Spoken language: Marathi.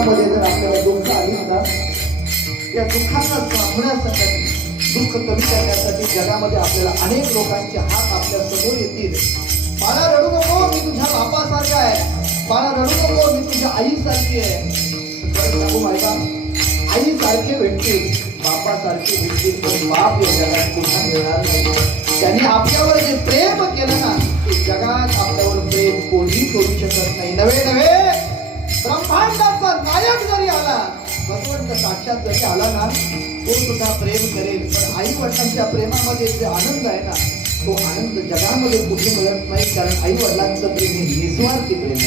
जीवनामध्ये जर आपल्याला दुःख आली ना, या दुःखांना थांबण्यासाठी, दुःख कमी करण्यासाठी जगामध्ये आपल्याला अनेक लोकांचे हात आपल्या समोर येतील. मला रडू नको, मी तुझ्या बापासारखा आहे. मला रडू नको, मी तुझ्या आईसारखी आहे. सांगू माझ्या आई सारखे भेटतील, बापासारखे भेटतील, पण बाप या जगात पुन्हा मिळणार नाही. त्यांनी आपल्यावर जे प्रेम केलं ना, ते जगात आपल्यावर प्रेम कोणी करू शकत नाही. नवे नवे ब्रह्मांडाचा नायक जरी आला, भगवंत साक्षात जरी आला ना, तो सुद्धा प्रेम करेल. पण आई वडिलांच्या प्रेमामध्ये जे आनंद आहे ना, तो आनंद जगामध्ये कुठे मिळत नाही. कारण आई वडिलांचं प्रेम हे निस्वार्थी प्रेम.